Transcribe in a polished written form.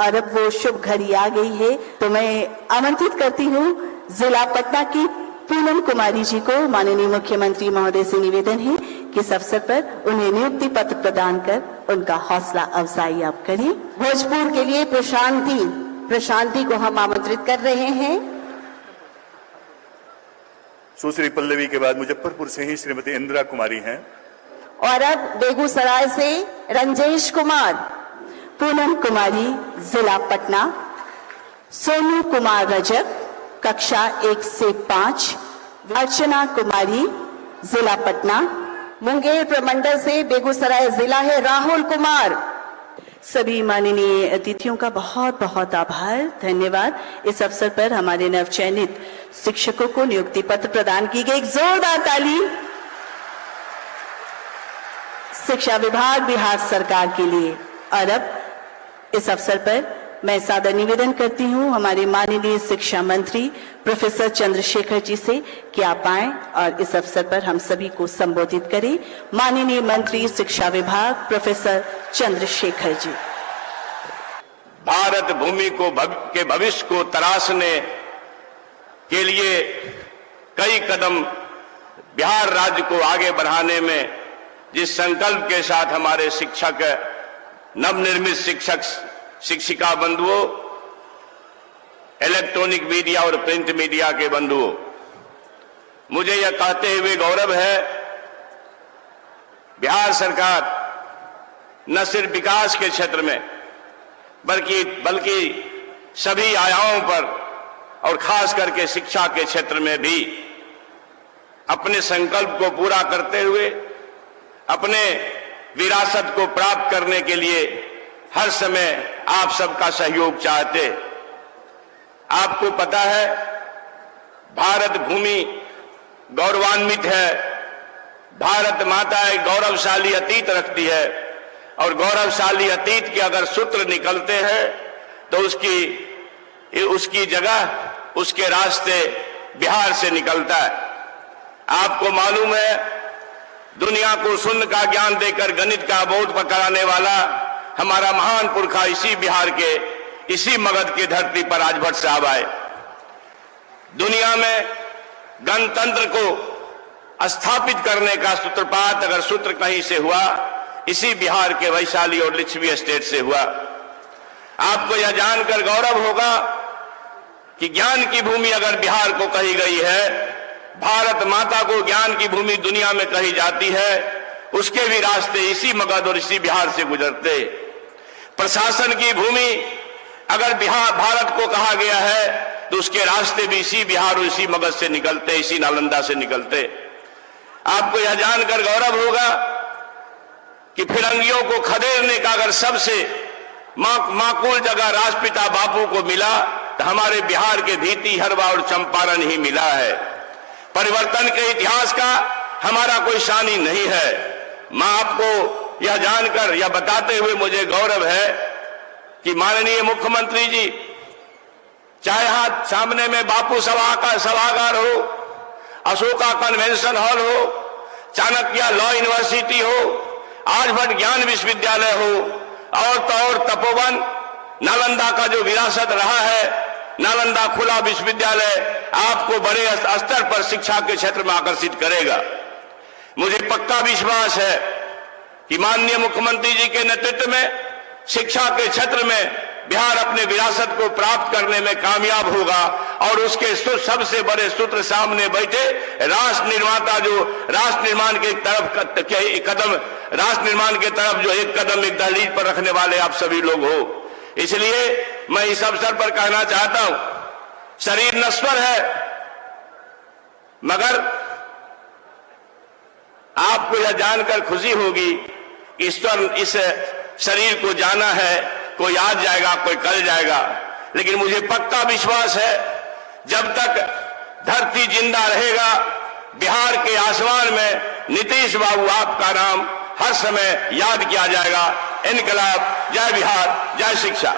और अब वो शुभ घड़ी आ गई है, तो मैं आमंत्रित करती हूँ जिला पटना की पूनम कुमारी जी को। माननीय मुख्यमंत्री महोदय से निवेदन है कि इस अवसर पर उन्हें नियुक्ति पत्र प्रदान कर उनका हौसला अफजाई आप करिए। भोजपुर के लिए प्रशांति को हम आमंत्रित कर रहे हैं। सुश्री पल्लवी के बाद मुजफ्फरपुर से ही श्रीमती इंदिरा कुमारी हैं। और अब बेगूसराय से रंजेश कुमार। पूनम कुमारी जिला पटना, सोनू कुमार रजक कक्षा 1 से 5, अर्चना कुमारी जिला पटना। मुंगेर प्रमंडल से बेगूसराय जिला है राहुल कुमार। सभी माननीय अतिथियों का बहुत बहुत आभार, धन्यवाद। इस अवसर पर हमारे नवचयनित शिक्षकों को नियुक्ति पत्र प्रदान की गई। एक जोरदार ताली शिक्षा विभाग बिहार सरकार के लिए। और अब इस अवसर पर मैं सादर निवेदन करती हूं हमारे माननीय शिक्षा मंत्री प्रोफेसर चंद्रशेखर जी से कि आप आएं और इस अवसर पर हम सभी को संबोधित करें। माननीय मंत्री शिक्षा विभाग प्रोफेसर चंद्रशेखर जी। भारत भूमि के भविष्य को तराशने के लिए कई कदम बिहार राज्य को आगे बढ़ाने में जिस संकल्प के साथ हमारे शिक्षक, नवनिर्मित शिक्षक शिक्षिका बंधुओं, इलेक्ट्रॉनिक मीडिया और प्रिंट मीडिया के बंधुओं, मुझे यह कहते हुए गौरव है, बिहार सरकार न सिर्फ विकास के क्षेत्र में बल्कि सभी आयामों पर और खास करके शिक्षा के क्षेत्र में भी अपने संकल्प को पूरा करते हुए अपने विरासत को प्राप्त करने के लिए हर समय आप सबका सहयोग चाहते। आपको पता है, भारत भूमि गौरवान्वित है। भारत माता एक गौरवशाली अतीत रखती है और गौरवशाली अतीत के अगर सूत्र निकलते हैं तो उसकी जगह, उसके रास्ते बिहार से निकलता है। आपको मालूम है, दुनिया को शून्य का ज्ञान देकर गणित का बोध पकड़ाने वाला हमारा महान पुरखा इसी बिहार के, इसी मगध की धरती पर राजभट्ट साहब आए। दुनिया में गणतंत्र को स्थापित करने का सूत्रपात अगर सूत्र कहीं से हुआ, इसी बिहार के वैशाली और लिच्छवी स्टेट से हुआ। आपको यह जानकर गौरव होगा कि ज्ञान की भूमि अगर बिहार को कही गई है, भारत माता को ज्ञान की भूमि दुनिया में कही जाती है, उसके भी रास्ते इसी मगध और इसी बिहार से गुजरते। प्रशासन की भूमि अगर बिहार भारत को कहा गया है तो उसके रास्ते भी इसी बिहार और इसी मगध से निकलते, इसी नालंदा से निकलते। आपको यह जानकर गौरव होगा कि फिरंगियों को खदेड़ने का अगर सबसे माकूल जगह राष्ट्रपिता बापू को मिला तो हमारे बिहार के धीती, हरवा और चंपारण ही मिला है। परिवर्तन के इतिहास का हमारा कोई शानी नहीं है। मैं आपको यह जानकर, यह बताते हुए मुझे गौरव है कि माननीय मुख्यमंत्री जी, चाहे हाथ सामने में बापू सभागार हो, अशोका कन्वेंशन हॉल हो, चाणक्य लॉ यूनिवर्सिटी हो, आर्यभट्ट ज्ञान विश्वविद्यालय हो, और तो और तपोवन नालंदा का जो विरासत रहा है, नालंदा खुला विश्वविद्यालय आपको बड़े स्तर पर शिक्षा के क्षेत्र में आकर्षित करेगा। मुझे पक्का विश्वास है कि माननीय मुख्यमंत्री जी के नेतृत्व में शिक्षा के क्षेत्र में बिहार अपने विरासत को प्राप्त करने में कामयाब होगा और उसके सबसे बड़े सूत्र सामने बैठे राष्ट्र निर्माता, जो राष्ट्र निर्माण के तरफ जो एक कदम एक दहलीज पर रखने वाले आप सभी लोग हो। इसलिए मैं इस अवसर पर कहना चाहता हूं, शरीर नश्वर है, मगर आपको यह जानकर खुशी होगी, ईश्वर इस शरीर को जाना है, कोई आज जाएगा, कोई कल जाएगा, लेकिन मुझे पक्का विश्वास है जब तक धरती जिंदा रहेगा, बिहार के आसमान में नीतीश बाबू आपका नाम हर समय याद किया जाएगा। इनकलाब, जय बिहार, जय शिक्षा।